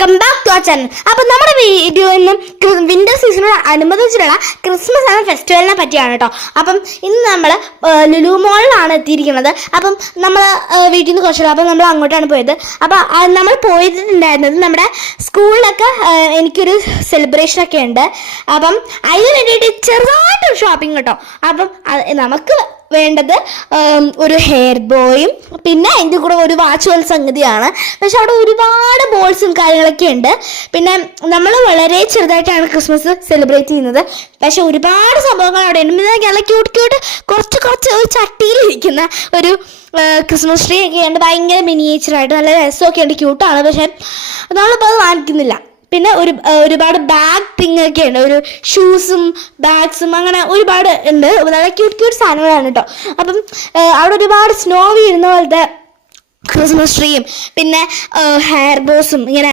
Welcome back to our channel. അപ്പം നമ്മുടെ video ഇന്നും വിന്റർ സീസണിന് അനുബന്ധിച്ചിട്ടുള്ള ക്രിസ്മസ് ആൻഡ് ഫെസ്റ്റിവലിനെ പറ്റിയാണ് കേട്ടോ. അപ്പം ഇന്ന് നമ്മൾ ലുലു മോളിലാണ് എത്തിയിരിക്കുന്നത്. അപ്പം നമ്മൾ വീട്ടിൽ നിന്ന് കുറച്ചുള്ള അപ്പം നമ്മൾ അങ്ങോട്ടാണ് പോയത്. അപ്പം നമ്മൾ പോയിട്ടുണ്ടായിരുന്നത് നമ്മുടെ സ്കൂളിലൊക്കെ എനിക്കൊരു സെലിബ്രേഷനൊക്കെ ഉണ്ട്. അപ്പം അതിന് വേണ്ടിയിട്ട് ചെറുതായിട്ടൊരു ഷോപ്പിംഗ് കേട്ടോ. അപ്പം നമുക്ക് വേണ്ടത് ഒരു ഹെയർ ബോയും പിന്നെ അതിൻ്റെ കൂടെ ഒരു വാച്ച് പോലെ സംഗതിയാണ്. പക്ഷെ അവിടെ ഒരുപാട് ബോൾസും കാര്യങ്ങളൊക്കെ ഉണ്ട്. പിന്നെ നമ്മൾ വളരെ ചെറുതായിട്ടാണ് ക്രിസ്മസ് സെലിബ്രേറ്റ് ചെയ്യുന്നത്. പക്ഷെ ഒരുപാട് സംഭവങ്ങൾ അവിടെ ഉണ്ട്. പിന്നെ നല്ല ക്യൂട്ട് കുറച്ച് ഒരു ചട്ടിയിലിരിക്കുന്ന ഒരു ക്രിസ്മസ് ട്രീ ഒക്കെ ഉണ്ട്. ഭയങ്കര മിനിയേച്ചറായിട്ട് നല്ല രസമൊക്കെ ഉണ്ട്, ക്യൂട്ടാണ്. പക്ഷെ നമ്മളിപ്പോൾ അത് വാങ്ങിക്കുന്നില്ല. പിന്നെ ഒരുപാട് ബാഗ് തിങ് ഒക്കെ ഉണ്ട്, ഒരു ഷൂസും ബാഗ്സും അങ്ങനെ ഒരുപാട് ഉണ്ട്. നല്ല ക്യൂട്ട് സാധനങ്ങളാണ് കേട്ടോ. അപ്പം അവിടെ ഒരുപാട് സ്നോ വീഴുന്ന പോലത്തെ ക്രിസ്മസ് ട്രീയും പിന്നെ ഹെയർ ബോസും ഇങ്ങനെ